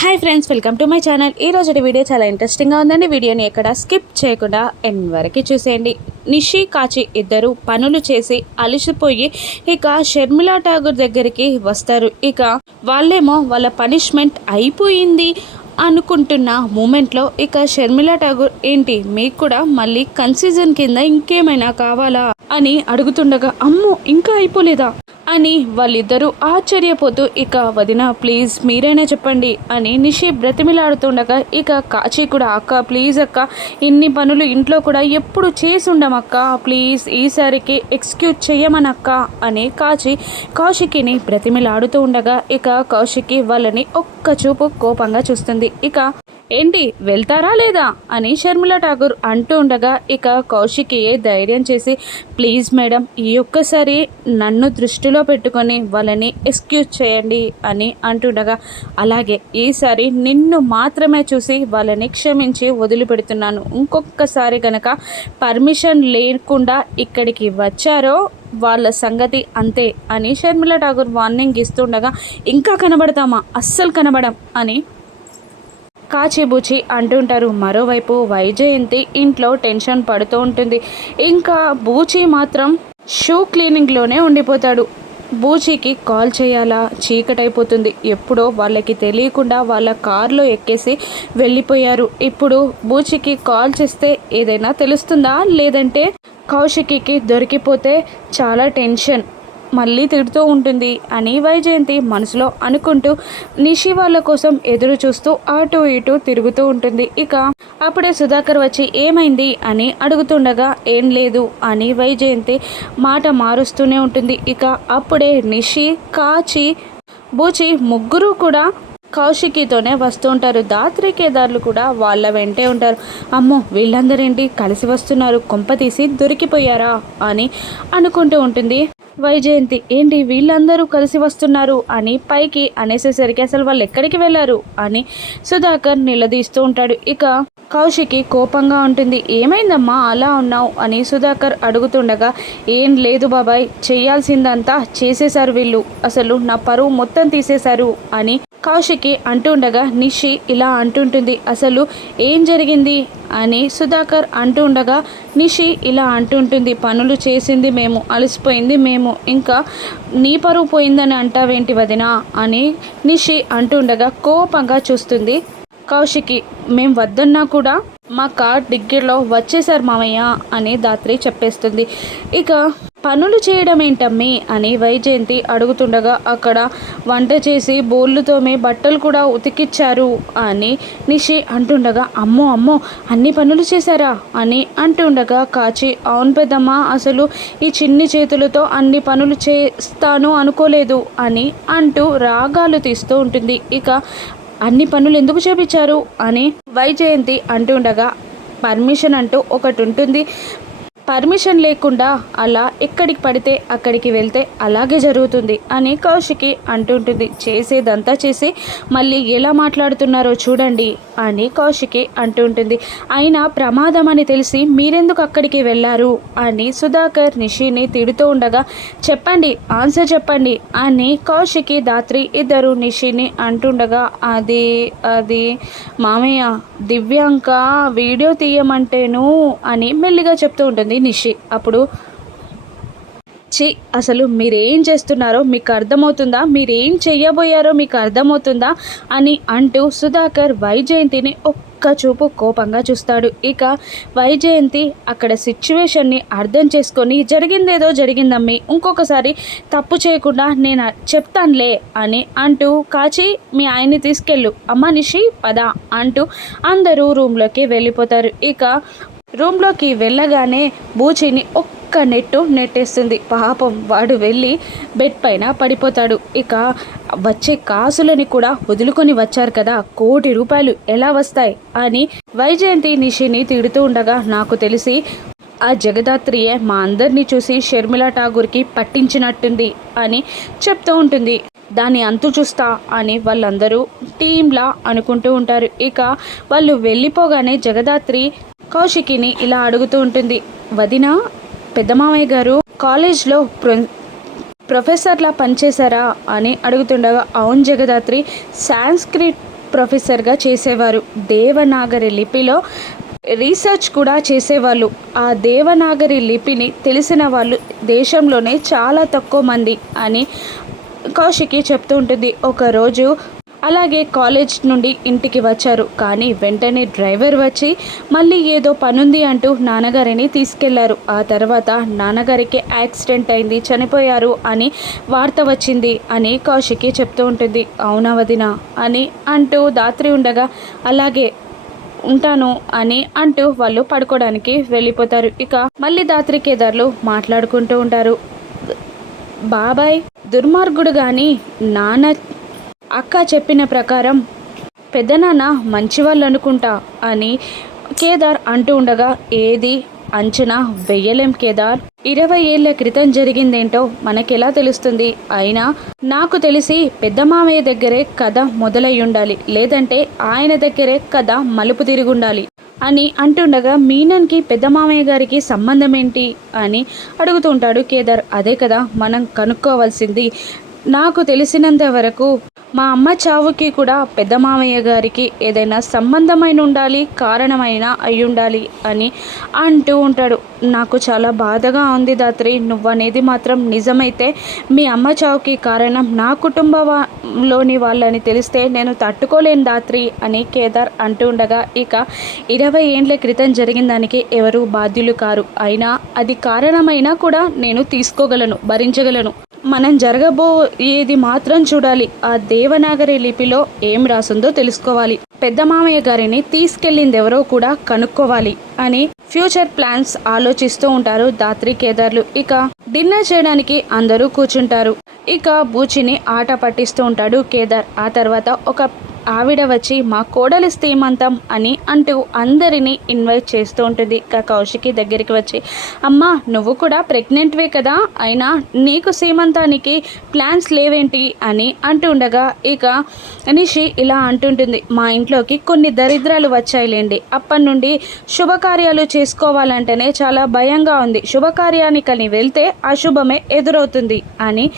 Hi friends welcome to my channel ఈ రోజు video చాలా ఇంట్రెస్టింగ్గా ఉందండి. వీడియోని ఎక్కడ స్కిప్ చేయకుండా ఎండ్ వరకు చూసేయండి. నిషి కాచి ఇద్దరు పనులు చేసి అలసిపోయి ఇక షర్మిలా ఠాగూర్ దగ్గరికి వస్తారు. ఇక వాళ్ళేమో వాళ్ళ పనిష్మెంట్ అయిపోయింది అనుకుంటున్న మూమెంట్లో ఇక షర్మిలా ఠాగూర్ ఏంటి? మీకు కూడా మళ్ళీ కన్సీజన్ కింద ఇంకేమైనా కావాలా? అని అడుగుతుండగా అమ్మో ఇంకా అయిపోలేదా? అని వాళ్ళిద్దరూ ఆశ్చర్యపోతూ ఇక వదిన ప్లీజ్ మీరైనా చెప్పండి అని నిషి బ్రతిమిలాడుతుండగా ఇక కాచి కూడా అక్క ప్లీజ్ అక్క ఇన్ని పనులు ఇంట్లో కూడా ఎప్పుడు చేసుండమక్క ప్లీజ్ ఈసారికి ఎక్స్క్యూజ్ చేయమనక్క అని కాచి కౌశికిని బ్రతిమిలాడుతూ ఉండగా ఇక కౌశికి వాళ్ళని ఒక్క చూపు కోపంగా చూస్తుంది. ఇక ఏంటి వెళ్తారా లేదా? అని షర్మిల ఠాగూర్ అంటూ ఉండగా ఇక కౌశికియే ధైర్యం చేసి ప్లీజ్ మేడం ఈ ఒక్కసారి నన్ను దృష్టిలో పెట్టుకొని వాళ్ళని ఎక్స్క్యూజ్ చేయండి అని అంటుండగా అలాగే ఈసారి నిన్ను మాత్రమే చూసి వాళ్ళని క్షమించి వదిలిపెడుతున్నాను. ఇంకొకసారి కనుక పర్మిషన్ లేకుండా ఇక్కడికి వచ్చారో వాళ్ళ సంగతి అంతే అని షర్మిల ఠాగూర్ వార్నింగ్ ఇస్తుండగా ఇంకా కనబడతామా? అస్సలు కనబడం అని కాచిబూచి అంటుంటారు. మరోవైపు వైజయంతి ఇంట్లో టెన్షన్ పడుతూ ఉంటుంది. ఇంకా బూచి మాత్రం షూ క్లీనింగ్లోనే ఉండిపోతాడు. బూచీకి కాల్ చేయాలా? చీకటైపోతుంది. ఎప్పుడో వాళ్ళకి తెలియకుండా వాళ్ళ కారులో ఎక్కేసి వెళ్ళిపోయారు. ఇప్పుడు బూచీకి కాల్ చేస్తే ఏదైనా తెలుస్తుందా? లేదంటే కౌశికి దొరికిపోతే చాలా టెన్షన్. మళ్ళీ తిడుతూ ఉంటుంది అని వైజయంతి మనసులో అనుకుంటూ నిషి వాళ్ళ కోసం ఎదురు చూస్తూ అటు ఇటు తిరుగుతూ ఉంటుంది. ఇక అప్పుడే సుధాకర్ వచ్చి ఏమైంది? అని అడుగుతుండగా ఏం లేదు అని వైజయంతి మాట మారుస్తూనే ఉంటుంది. ఇక అప్పుడే నిషి కాచి బూచి ముగ్గురు కూడా కౌశికితోనే వస్తూ ఉంటారు. దాత్రి కేదార్లు కూడా వాళ్ళ వెంటే ఉంటారు. అమ్మో వీళ్ళందరేంటి? కలిసి వస్తున్నారు. కొంప తీసి దొరికిపోయారా? అని అనుకుంటూ ఉంటుంది. వైజయంతి. ఏంటి వీళ్ళందరూ కలిసి వస్తున్నారు అని పైకి అనేసేసరికి అసలు వాళ్ళు ఎక్కడికి వెళ్ళారు అని సుధాకర్ నిలదీస్తూ ఉంటాడు. ఇక కౌశికి కోపంగా ఉంటుంది. ఏమైందమ్మా అలా ఉన్నావు అని సుధాకర్ అడుగుతుండగా ఏం లేదు బాబాయ్ చేయాల్సిందంతా చేసేశారు వీళ్ళు. అసలు నా పరువు మొత్తం తీసేశారు అని కౌశికి అంటుండగా నిషి ఇలా అంటుంటుంది. అసలు ఏం జరిగింది? అని సుధాకర్ అంటుండగా నిషి ఇలా అంటుంటుంది. పనులు చేసింది మేము. అలసిపోయింది మేము. ఇంకా నీ పరువు పోయిందని అంటావేంటి వదినా? అని నిషి అంటుండగా కోపంగా చూస్తుంది కౌశికి. మేం వద్దన్నా కూడా మా కార్ డిగ్గీలో వచ్చేసారు మామయ్య అని దాత్రి చెప్పేస్తుంది. ఇక పనులు చేయడం ఏంటమ్మి అని వైజయంతి అడుగుతుండగా అక్కడ వంట చేసి బోళ్ళుతోమే బట్టలు కూడా ఉతికిచ్చారు అని నిషి అంటుండగా అమ్మో అమ్మో అన్ని పనులు చేశారా? అని అంటుండగా కాచి అవును పెద్దమ్మ అసలు ఈ చిన్ని చేతులతో అన్ని పనులు చేస్తాను అనుకోలేదు అని అంటూ రాగాలు తీస్తూ ఉంటుంది. ఇక అన్ని పనులు ఎందుకు చేపించారు అని వైజయంతి అంటుండగా పర్మిషన్ అంటూ ఒకటి ఉంటుంది పర్మిషన్ లేకుండా అలా ఎక్కడికి పడితే అక్కడికి వెళ్తే అలాగే జరుగుతుంది అని కౌశికి అంటుంటుంది. చేసేదంతా చేసి మళ్ళీ ఎలా మాట్లాడుతున్నారో చూడండి అని కౌశికి అంటుంటుంది. అయినా ప్రమాదం అని తెలిసి మీరెందుకు అక్కడికి వెళ్ళారు అని సుధాకర్ నిషిని తిడుతూ ఉండగా చెప్పండి ఆన్సర్ చెప్పండి అని కౌశికి దాత్రి ఇద్దరు నిషిని అంటుండగా అది అది మామయ్య దివ్యాంక వీడియో తీయమంటేను అని మెల్లిగా చెప్తూ ఉంటుంది. నిషి. అప్పుడు చి అసలు మీరేం చేస్తున్నారో మీకు అర్థమవుతుందా? మీరేం చెయ్యబోయారో మీకు అర్థమవుతుందా? అని అంటూ సుధాకర్ వైజయంతిని ఒక్క చూపు కోపంగా చూస్తాడు. ఇక వైజయంతి అక్కడ సిచ్యువేషన్ని అర్థం చేసుకొని జరిగిందేదో జరిగిందమ్మి ఇంకొకసారి తప్పు చేయకుండా నేను చెప్తానులే అని అంటూ కాచి మీ ఆయన్ని తీసుకెళ్ళు. అమ్మ నిషి పద అంటూ అందరూ రూమ్లోకి వెళ్ళిపోతారు. ఇక రూమ్లోకి వెళ్ళగానే బూచిని ఒక్క నెట్టు నెట్టేస్తుంది. పాపం వాడు వెళ్ళి బెడ్ పైన పడిపోతాడు. ఇక వచ్చే కాసులని కూడా వదులుకొని వచ్చారు కదా. కోటి రూపాయలు ఎలా వస్తాయి? అని వైజయంతి నిషిని తిడుతూ ఉండగా నాకు తెలిసి ఆ జగదాత్రియే మా అందరినీ చూసి షర్మిల ఠాగూర్కి పట్టించినట్టుంది అని చెప్తూ ఉంటుంది. దాన్ని అంతు చూస్తా అని వాళ్ళందరూ టీంలా అనుకుంటూ ఉంటారు. ఇక వాళ్ళు వెళ్ళిపోగానే జగదాత్రి కౌశికిని ఇలా అడుగుతూ ఉంటుంది. వదిన పెద్దమామయ్య గారు కాలేజ్లో ప్రొ ప్రొఫెసర్లా పనిచేశారా? అని అడుగుతుండగా అవును జగదాత్రి సాంస్క్రిట్ ప్రొఫెసర్గా చేసేవారు. దేవనాగరి లిపిలో రీసెర్చ్ కూడా చేసేవాళ్ళు. ఆ దేవనాగరి లిపిని తెలిసిన వాళ్ళు దేశంలోనే చాలా తక్కువ మంది అని కౌశికి చెప్తూ ఉంటుంది. ఒకరోజు అలాగే కాలేజ్ నుండి ఇంటికి వచ్చారు. కానీ వెంటనే డ్రైవర్ వచ్చి మళ్ళీ ఏదో పనుంది అంటూ నాన్నగారిని తీసుకెళ్ళారు. ఆ తర్వాత నాన్నగారికి యాక్సిడెంట్ అయింది చనిపోయారు అని వార్త వచ్చింది అని కౌశికి చెప్తూ ఉంటుంది. అవునా వదిన అని అంటూ దాత్రి ఉండగా అలాగే ఉంటాను అని అంటూ వాళ్ళు పడుకోవడానికి వెళ్ళిపోతారు. ఇక మళ్ళీ దాత్రి కేదార్లు మాట్లాడుకుంటూ ఉంటారు. బాబాయ్ దుర్మార్గుడు కానీ నాన్న అక్క చెప్పిన ప్రకారం పెద్దనాన్న మంచివాళ్ళు అనుకుంటా అని కేదార్ అంటూ ఉండగా ఏది అంచనా వెయ్యలేం కేదార్. ఇరవై ఏళ్ళ క్రితం జరిగిందేంటో మనకెలా తెలుస్తుంది? అయినా నాకు తెలిసి పెద్ద మామయ్య దగ్గరే కథ మొదలై ఉండాలి లేదంటే ఆయన దగ్గరే కథ మలుపు తిరుగుండాలి అని అంటుండగా మీనన్కి పెద్ద మామయ్య గారికి సంబంధం ఏంటి అని అడుగుతుంటాడు కేదార్. అదే కదా మనం కనుక్కోవాల్సింది. నాకు తెలిసినంత వరకు మా అమ్మ చావుకి కూడా పెద్ద మామయ్య గారికి ఏదైనా సంబంధమైన ఉండాలి కారణమైన అయి ఉండాలి అని అంటూ ఉంటాడు. నాకు చాలా బాధగా ఉంది దాత్రి నువ్వనేది మాత్రం నిజమైతే మీ అమ్మ చావుకి కారణం నా కుటుంబంలోని వాళ్ళని తెలిస్తే నేను తట్టుకోలేను దాత్రి అని కేదార్ అంటూ ఉండగా ఇక ఇరవై ఏండ్ల క్రితం జరిగిన దానికి ఎవరు బాధ్యులు కారు. అయినా అది కారణమైనా కూడా నేను తీసుకోగలను భరించగలను. మనం జరగబోయేది మాత్రం చూడాలి. ఆ దేవనాగరి లిపిలో ఏం రాసుందో తెలుసుకోవాలి. పెద్ద మామయ్య గారిని తీసుకెళ్ళింది ఎవరో కూడా కనుక్కోవాలి అని ఫ్యూచర్ ప్లాన్స్ ఆలోచిస్తూ ఉంటారు దాత్రి కేదార్లు. ఇక డిన్నర్ చేయడానికి అందరూ కూర్చుంటారు. ఇక బూచిని ఆట పట్టిస్తూ ఉంటాడు కేదార్. ఆ తర్వాత ఒక ఆవిడ వచ్చి మా కోడలి స్థీమంతం అని అంటూ అందరినీ ఇన్వైట్ చేస్తూ ఉంటుంది. ఇక కౌశికి దగ్గరికి వచ్చి అమ్మా నువ్వు కూడా ప్రెగ్నెంట్వే కదా? అయినా నీకు సీమంతానికి ప్లాన్స్ లేవేంటి? అని అంటూ ఉండగా ఇక నిషి ఇలా అంటుంటుంది మా ఇంట్లోకి కొన్ని దరిద్రాలు వచ్చాయిలేండి. అప్పటి నుండి శుభకార్యాలు చేసుకోవాలంటేనే చాలా భయంగా ఉంది. శుభకార్యానికని వెళ్తే అశుభమే ఎదురవుతుంది అని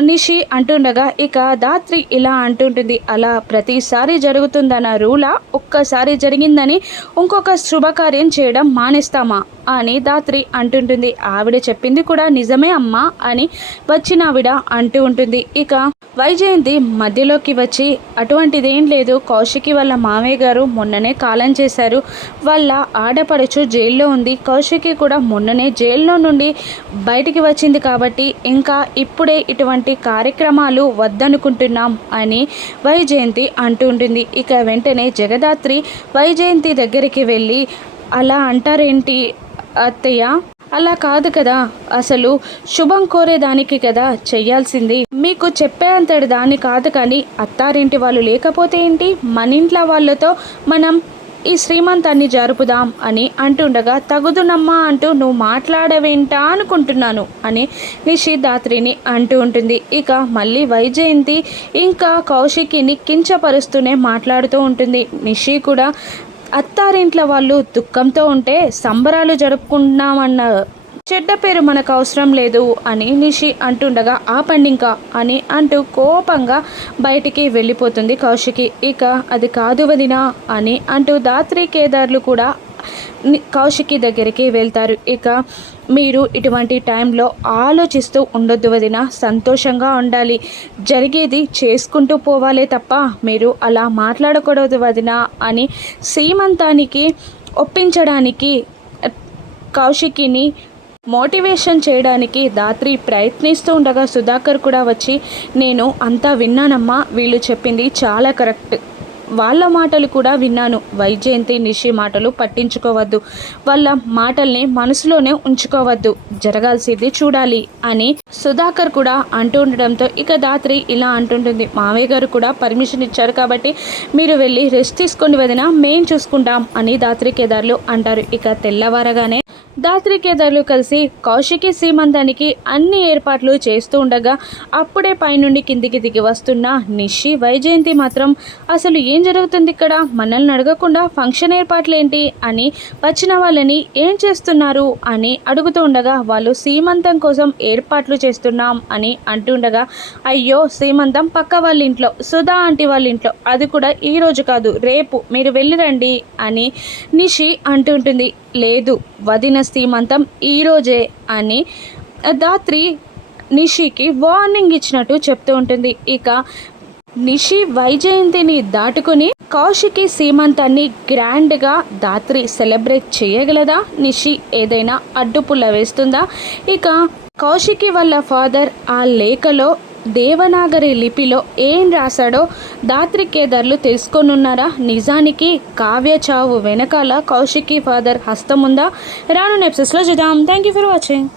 నిషి అంటుండగా ఇక దాత్రి ఇలా అంటుంటుంది అలా ప్రతిసారి జరుగుతుందన్న రూలా ఒక్కసారి జరిగిందని ఇంకొక శుభకార్యం చేయడం మానేస్తామా? అని దాత్రి అంటుంటుంది. ఆవిడ చెప్పింది కూడా నిజమే అమ్మా అని వచ్చిన ఆవిడ అంటూ ఉంటుంది. ఇక వైజయంతి మధ్యలోకి వచ్చి అటువంటిదేం లేదు. కౌశికి వాళ్ళ మామయ్య గారు మొన్ననే కాలం చేశారు. వాళ్ళ ఆడపడుచు జైల్లో ఉంది. కౌశికి కూడా మొన్ననే జైల్లో నుండి బయటికి వచ్చింది కాబట్టి ఇంకా ఇప్పుడే ఇటువంటి కార్యక్రమాలు వద్దనుకుంటున్నాం అని వైజయంతి అంటుంటుంది ఇక వెంటనే జగదాత్రి వైజయంతి దగ్గరికి వెళ్ళి అలా అంటారేంటి అత్తయ్య? అలా కాదు కదా. అసలు శుభం కోరేదానికి కదా చెయ్యాల్సింది. మీకు చెప్పేంతటి దాన్ని కాదు కానీ అత్తారింటి వాళ్ళు లేకపోతే ఏంటి? మన ఇంట్లో వాళ్ళతో మనం ఈ శ్రీమంతాన్ని జరుపుదాం అని అంటుండగా తగుదునమ్మా అంటూ నువ్వు మాట్లాడవేంటా అనుకుంటున్నాను అని నిషిధాత్రిని అంటూ ఉంటుంది. ఇక మళ్ళీ వైజయంతి ఇంకా కౌశికిని కించపరుస్తూనే మాట్లాడుతూ ఉంటుంది. నిషి కూడా అత్తారింట్ల వాళ్ళు దుఃఖంతో ఉంటే సంబరాలు జరుపుకుంటున్నామన్న చెడ్డ పేరు మనకు అవసరం లేదు అని నిషి అంటుండగా ఆ పండింకా? అని అంటూ కోపంగా బయటికి వెళ్ళిపోతుంది కౌశికి. ఇక అది కాదు వదినా అని అంటూ దాత్రి కేదార్లు కూడా కౌశికి దగ్గరికి వెళ్తారు. ఇక మీరు ఇటువంటి టైంలో ఆలోచిస్తూ ఉండొద్దు వదిన సంతోషంగా ఉండాలి. జరిగేది చేసుకుంటూ పోవాలే తప్ప మీరు అలా మాట్లాడకూడదు వదిన అని సీమంతానికి ఒప్పించడానికి కౌశికిని మోటివేషన్ చేయడానికి దాత్రి ప్రయత్నిస్తూ ఉండగా సుధాకర్ కూడా వచ్చి నేను అంతా విన్నానమ్మా వీళ్ళు చెప్పింది చాలా కరెక్ట్. వాళ్ళ మాటలు కూడా విన్నాను. వైజయంతి నిషి మాటలు పట్టించుకోవద్దు. వాళ్ళ మాటల్ని మనసులోనే ఉంచుకోవద్దు. జరగాల్సింది చూడాలి అని సుధాకర్ కూడా అంటూ ఉండడంతో ఇక దాత్రి ఇలా అంటుంటుంది. మామయ్య గారు కూడా పర్మిషన్ ఇచ్చారు కాబట్టి మీరు వెళ్ళి రెస్ట్ తీసుకోండి వదిన మేం చూసుకుంటాం అని దాత్రి కేదార్లు అంటారు. ఇక తెల్లవారగానే దాత్రికేదారులు కలిసి కౌశికి సీమంతానికి అన్ని ఏర్పాట్లు చేస్తూ ఉండగా అప్పుడే పైనుండి కిందికి దిగి వస్తున్న నిషి వైజయంతి మాత్రం అసలు ఏం జరుగుతుంది ఇక్కడ? మనల్ని అడగకుండా ఫంక్షన్ ఏర్పాట్లు ఏంటి అని వచ్చిన వాళ్ళని ఏం చేస్తున్నారు అని అడుగుతూ ఉండగా వాళ్ళు సీమంతం కోసం ఏర్పాట్లు చేస్తున్నాం అని అంటుండగా అయ్యో సీమంతం పక్క వాళ్ళ ఇంట్లో సుధా ఆంటీ వాళ్ళ ఇంట్లో అది కూడా ఈ రోజు కాదు రేపు మీరు వెళ్ళిరండి అని నిషి అంటుంటుంది లేదు వదిన సీమంతం ఈరోజే అని దాత్రి నిషికి వార్నింగ్ ఇచ్చినట్టు చెప్తూ ఉంటుంది. ఇక నిషి వైజయంతిని దాటుకుని కౌశికి సీమంతాన్ని గ్రాండ్గా దాత్రి సెలబ్రేట్ చేయగలదా? నిషి ఏదైనా అడ్డుపుల్ల వేస్తుందా? ఇక కౌశికి వాళ్ళ ఫాదర్ ఆ లేఖలో దేవనాగరి లిపిలో ఏం రాశాడో దాత్రికేదర్లు తెలుసుకొనున్నారా? నిజానికి కావ్య చావు వెనకాల కౌశికి ఫాదర్ హస్తముందా? రాను నెప్సెస్లో చూద్దాం. Thank you for watching